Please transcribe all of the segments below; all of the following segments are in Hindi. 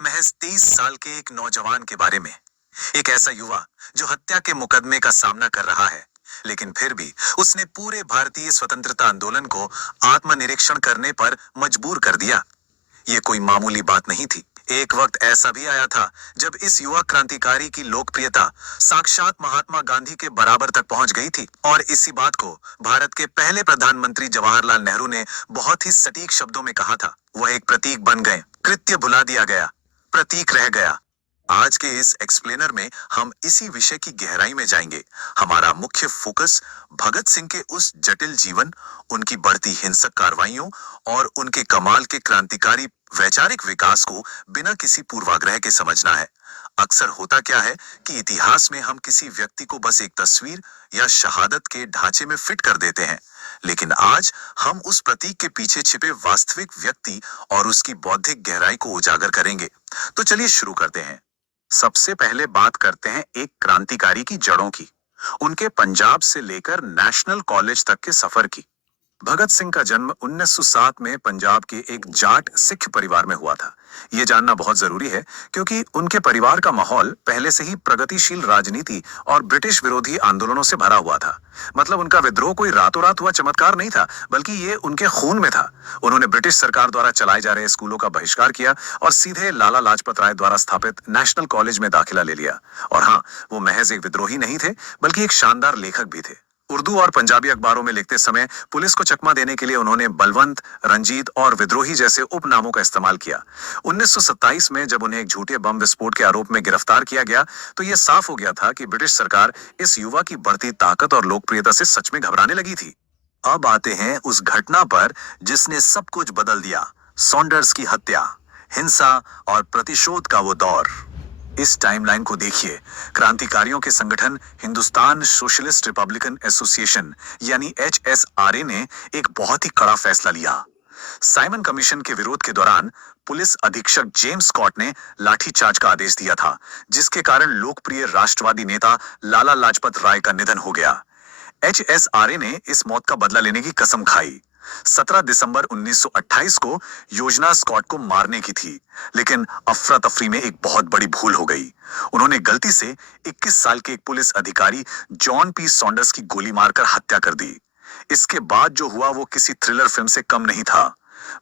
महज 23 साल के एक नौजवान के बारे में। एक ऐसा युवा जो हत्या के मुकदमे का सामना कर रहा है, लेकिन फिर भी उसने पूरे भारतीय स्वतंत्रता आंदोलन को आत्मनिरीक्षण करने पर मजबूर कर दिया। ये कोई मामूली बात नहीं थी। एक वक्त ऐसा भी आया था जब इस युवा क्रांतिकारी की लोकप्रियता साक्षात महात्मा गांधी के बराबर तक पहुंच गई थी, और इसी बात को भारत के पहले प्रधानमंत्री जवाहरलाल नेहरू ने बहुत ही सटीक शब्दों में कहा था। वह एक प्रतीक बन गए, कृत्य भुला दिया गया, प्रतीक रह गया। आज के इस एक्सप्लेनर में हम इसी विषय की गहराई में जाएंगे। हमारा मुख्य फोकस भगत सिंह के उस जटिल जीवन, उनकी बढ़ती हिंसक कार्रवाइयों और उनके कमाल के क्रांतिकारी वैचारिक विकास को बिना किसी पूर्वाग्रह के समझना है। अक्सर होता क्या है कि इतिहास में हम किसी व्यक्ति को बस एक तस्वीर या शहादत के ढांचे में फिट कर देते हैं, लेकिन आज हम उस प्रतीक के पीछे छिपे वास्तविक व्यक्ति और उसकी बौद्धिक गहराई को उजागर करेंगे। तो चलिए शुरू करते हैं। सबसे पहले बात करते हैं एक क्रांतिकारी की जड़ों की, उनके पंजाब से लेकर नेशनल कॉलेज तक के सफर की। भगत सिंह का जन्म 1907 में पंजाब के एक जाट सिख परिवार में हुआ था। ये जानना बहुत जरूरी है क्योंकि उनके परिवार का माहौल पहले से ही प्रगतिशील राजनीति और ब्रिटिश विरोधी आंदोलनों से भरा हुआ था। मतलब उनका विद्रोह कोई रातों रात हुआ चमत्कार नहीं था, बल्कि ये उनके खून में था। उन्होंने ब्रिटिश सरकार द्वारा चलाए जा रहे स्कूलों का बहिष्कार किया और सीधे लाला लाजपत राय द्वारा स्थापित नेशनल कॉलेज में दाखिला ले लिया। और हाँ, वो महज एक विद्रोही नहीं थे, बल्कि एक शानदार लेखक भी थे। उर्दू और पंजाबी अखबारों में लिखते समय पुलिस को चकमा देने के लिए उन्होंने बलवंत, रंजीत और विद्रोही जैसे उपनामों का इस्तेमाल किया। 1927 में जब उन्हें एक झूठे बम विस्फोट के आरोप में गिरफ्तार किया गया, तो यह साफ हो गया था कि ब्रिटिश सरकार इस युवा की बढ़ती ताकत और लोकप्रियता से सच में घबराने लगी थी। अब आते हैं उस घटना पर जिसने सब कुछ बदल दिया, सॉन्डर्स की हत्या, हिंसा और प्रतिशोध का वो दौर। इस टाइमलाइन को देखिए। क्रांतिकारियों के संगठन हिंदुस्तान सोशलिस्ट रिपब्लिकन एसोसिएशन यानी HSRA ने एक बहुत ही कड़ा फैसला लिया। साइमन कमीशन के विरोध के दौरान पुलिस अधीक्षक जेम्स स्कॉट ने लाठीचार्ज का आदेश दिया था, जिसके कारण लोकप्रिय राष्ट्रवादी नेता लाला लाजपत राय का निधन हो गया। HSRA ने इस मौत का बदला लेने की कसम खाई। 17 दिसंबर 1928 को योजना स्कॉट को मारने की थी, लेकिन अफरा तफरी में एक बहुत बड़ी भूल हो गई। उन्होंने गलती से 21 साल के एक पुलिस अधिकारी जॉन पी सॉन्डर्स की गोली मारकर हत्या कर दी। इसके बाद जो हुआ वो किसी थ्रिलर फिल्म से कम नहीं था।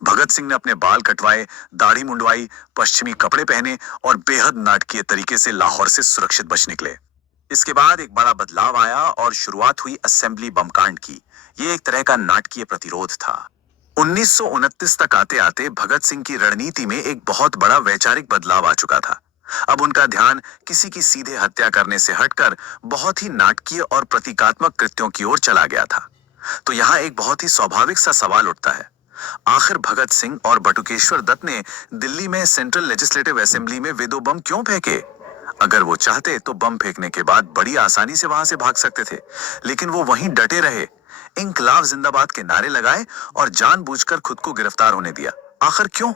भगत सिंह ने अपने बाल कटवाए, दाढ़ी मुंडवाई, पश्चिमी कपड़े पहने और बेहद नाटकीय तरीके से लाहौर से सुरक्षित बच निकले। इसके बाद एक बड़ा बदलाव आया और शुरुआत हुई असेंबली बम कांड की। ये एक तरह का नाटकीय प्रतिरोध था। 1929 तक आते आते भगत सिंह की रणनीति में एक बहुत बड़ा वैचारिक बदलाव आ चुका था। अब उनका ध्यान किसी की सीधे हत्या करने से हटकर बहुत ही नाटकीय और प्रतीकात्मक कृत्यों की ओर चला गया था। तो यहाँ एक बहुत ही स्वाभाविक सा सवाल उठता है, आखिर भगत सिंह और बटुकेश्वर दत्त ने दिल्ली में सेंट्रल लेजिस्लेटिव असेंबली में वे दो बम क्यों फेंके? अगर वो चाहते तो बम फेंकने के बाद बड़ी आसानी से वहां से भाग सकते थे, लेकिन वो वहीं डटे रहे, इंकलाब जिंदाबाद के नारे लगाए और जानबूझकर खुद को गिरफ्तार होने दिया। आखिर क्यों?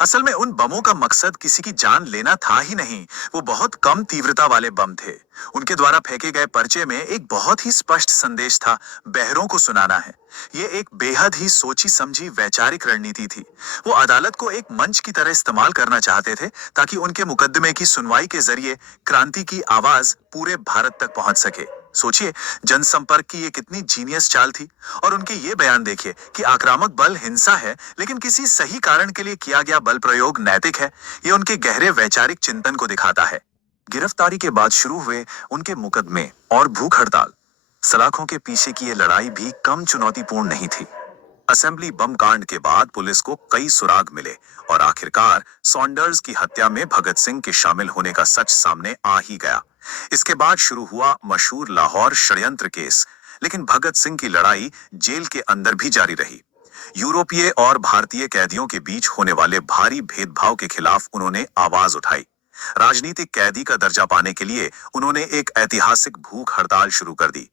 असल में उन बमों का मकसद किसी की जान लेना था ही नहीं। वो बहुत कम तीव्रता वाले बम थे। उनके द्वारा फेंके गए पर्चे में एक बहुत ही स्पष्ट संदेश था, बहरों को सुनाना है। ये एक बेहद ही सोची समझी वैचारिक रणनीति थी। वो अदालत को एक मंच की तरह इस्तेमाल करना चाहते थे ताकि उनके मुकदमे की सुनवाई के जरिए क्रांति की आवाज पूरे भारत तक पहुंच सके। सोचिए, जनसंपर्क की ये कितनी जीनियस चाल थी। और उनके ये बयान देखिए कि आक्रामक बल हिंसा है, लेकिन किसी सही कारण के लिए किया गया बल प्रयोग नैतिक है। ये उनके गहरे वैचारिक चिंतन को दिखाता है। गिरफ्तारी के बाद शुरू हुए उनके मुकदमे और भूख हड़ताल, सलाखों के पीछे की ये लड़ाई भी कम चुनौतीपूर्ण नहीं थी। असेंबली बम कांड के बाद पुलिस को कई सुराग मिले और आखिरकार सॉन्डर्स की हत्या में भगत सिंह के शामिल होने का सच सामने आ ही गया। इसके बाद शुरू हुआ मशहूर लाहौर षड्यंत्र केस, लेकिन भगत सिंह की लड़ाई जेल के अंदर भी जारी रही। यूरोपीय और भारतीय कैदियों के बीच होने वाले भारी भेदभाव के खिलाफ उन्होंने आवाज उठाई। राजनीतिक कैदी का दर्जा पाने के लिए उन्होंने एक ऐतिहासिक भूख हड़ताल शुरू कर दी।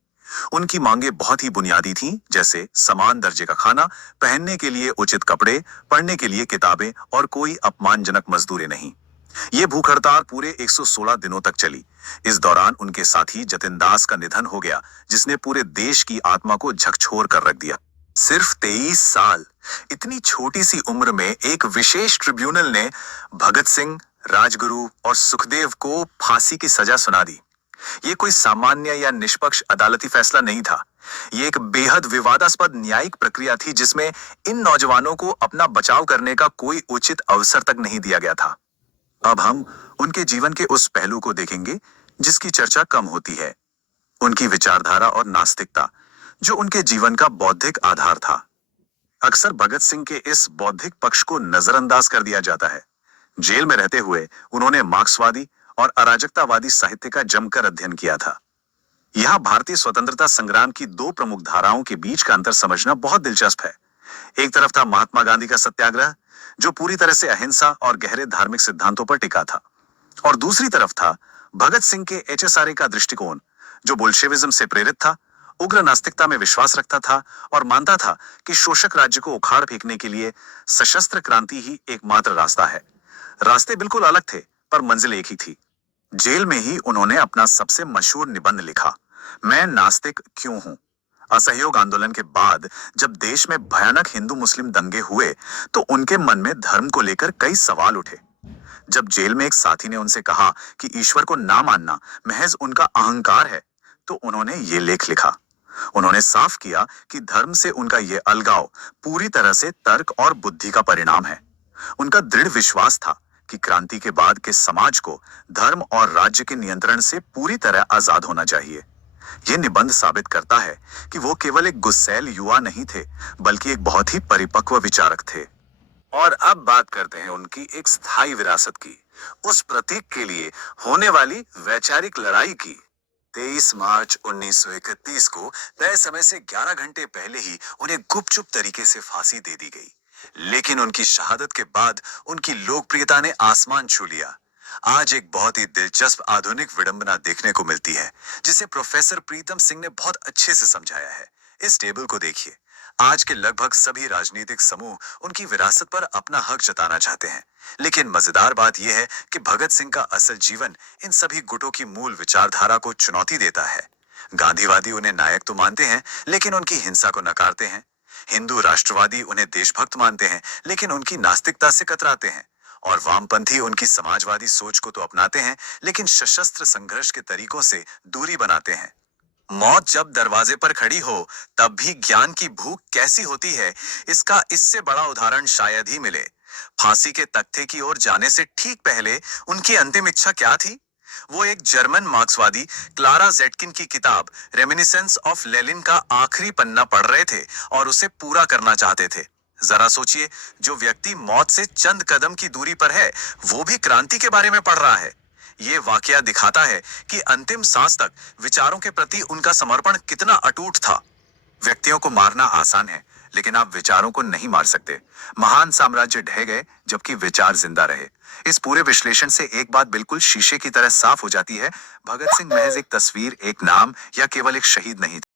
उनकी मांगे बहुत ही बुनियादी थीं, जैसे समान दर्जे का खाना, पहनने के लिए उचित कपड़े, पढ़ने के लिए किताबें और कोई अपमानजनक मजदूरी नहीं। ये भूख हड़ताल पूरे 116 दिनों तक चली। इस दौरान उनके साथी जतिन दास का निधन हो गया, जिसने पूरे देश की आत्मा को झकझोर कर रख दिया। सिर्फ 23 साल, इतनी छोटी सी उम्र में एक विशेष ट्रिब्यूनल ने भगत सिंह, राजगुरु और सुखदेव को फांसी की सजा सुना दी। ये कोई सामान्य या निष्पक्ष अदालती फैसला नहीं था। ये एक बेहद विवादास्पद न्यायिक प्रक्रिया थी जिसमें इन नौजवानों को अपना बचाव करने का कोई उचित अवसर तक नहीं दिया गया था। अब हम उनके जीवन के उस पहलू को देखेंगे जिसकी चर्चा कम होती है, उनकी विचारधारा और नास्तिकता, जो उनके जीवन का बौद्धिक आधार था। अक्सर भगत सिंह के इस बौद्धिक पक्ष को नजरअंदाज कर दिया जाता है। जेल में रहते हुए उन्होंने मार्क्सवादी और अराजकतावादी साहित्य का जमकर अध्ययन किया था। यहाँ भारतीय स्वतंत्रता संग्राम की दो प्रमुख धाराओं के बीच का अंतर समझना बहुत दिलचस्प है। एक तरफ था महात्मा गांधी का सत्याग्रह, जो पूरी तरह से अहिंसा और गहरे धार्मिक सिद्धांतों पर टिका था, और दूसरी तरफ था भगत सिंह के HSRA का दृष्टिकोण, जो बोल्शेविज्म से प्रेरित था, उग्र नास्तिकता में विश्वास रखता था और मानता था कि शोषक राज्य को उखाड़ फेंकने के लिए सशस्त्र क्रांति ही एकमात्र रास्ता है। रास्ते बिल्कुल अलग थे, पर मंजिल एक ही थी। जेल में ही उन्होंने अपना सबसे मशहूर निबंध लिखा, मैं नास्तिक क्यों हूं। असहयोग आंदोलन के बाद जब देश में भयानक हिंदू मुस्लिम दंगे हुए तो उनके मन में धर्म को लेकर कई सवाल उठे। जब जेल में एक साथी ने उनसे कहा कि ईश्वर को ना मानना महज उनका अहंकार है, तो उन्होंने ये लेख लिखा। उन्होंने साफ किया कि धर्म से उनका ये अलगाव पूरी तरह से तर्क और बुद्धि का परिणाम है। उनका दृढ़ विश्वास था कि क्रांति के बाद के समाज को धर्म और राज्य के नियंत्रण से पूरी तरह आजाद होना चाहिए। यह निबंध साबित करता है कि वो केवल एक गुस्सैल युवा नहीं थे, बल्कि एक बहुत ही परिपक्व विचारक थे। और अब बात करते हैं उनकी एक स्थायी विरासत की, उस प्रतीक के लिए होने वाली वैचारिक लड़ाई की। 23 मार्च 1931 को तय समय से 11 घंटे पहले ही उन्हें गुपचुप तरीके से फांसी दे दी गई, लेकिन उनकी शहादत के बाद उनकी लोकप्रियता ने आसमान छू लिया। आज एक बहुत ही दिलचस्प आधुनिक विडंबना देखने को मिलती है, जिसे प्रोफेसर प्रीतम सिंह ने बहुत अच्छे से समझाया है। इस टेबल को देखिए। आज के लगभग सभी राजनीतिक समूह उनकी विरासत पर अपना हक जताना चाहते हैं, लेकिन मजेदार बात यह है कि भगत सिंह का असल जीवन इन सभी गुटों की मूल विचारधारा को चुनौती देता है। गांधीवादी उन्हें नायक तो मानते हैं, लेकिन उनकी हिंसा को नकारते हैं। हिंदू राष्ट्रवादी उन्हें देशभक्त मानते हैं, लेकिन उनकी नास्तिकता से कतराते हैं। और वामपंथी उनकी समाजवादी सोच को तो अपनाते हैं, लेकिन सशस्त्र संघर्ष के तरीकों से दूरी बनाते हैं। मौत जब दरवाजे पर खड़ी हो, तब भी ज्ञान की भूख कैसी होती है, इसका इससे बड़ा उदाहरण शायद ही मिले। फांसी के तख्ते की ओर जाने से ठीक पहले उनकी अंतिम इच्छा क्या थी? वो एक जर्मन मार्क्सवादी क्लारा ज़ेटकिन की किताब रेमिनिसेंस ऑफ लेनिन का आखिरी पन्ना पढ़ रहे थे और उसे पूरा करना चाहते थे। जरा सोचिए, जो व्यक्ति मौत से चंद कदम की दूरी पर है, वो भी क्रांति के बारे में पढ़ रहा है। ये वाकया दिखाता है कि अंतिम सांस तक विचारों के प्रति उनका समर्पण कितना अटूट था। व्यक्तियों को मारना आसान है, लेकिन आप विचारों को नहीं मार सकते। महान साम्राज्य ढह गए, जबकि विचार जिंदा रहे। इस पूरे विश्लेषण से एक बात बिल्कुल शीशे की तरह साफ हो जाती है, भगत सिंह महज एक तस्वीर, एक नाम या केवल एक शहीद नहीं थे।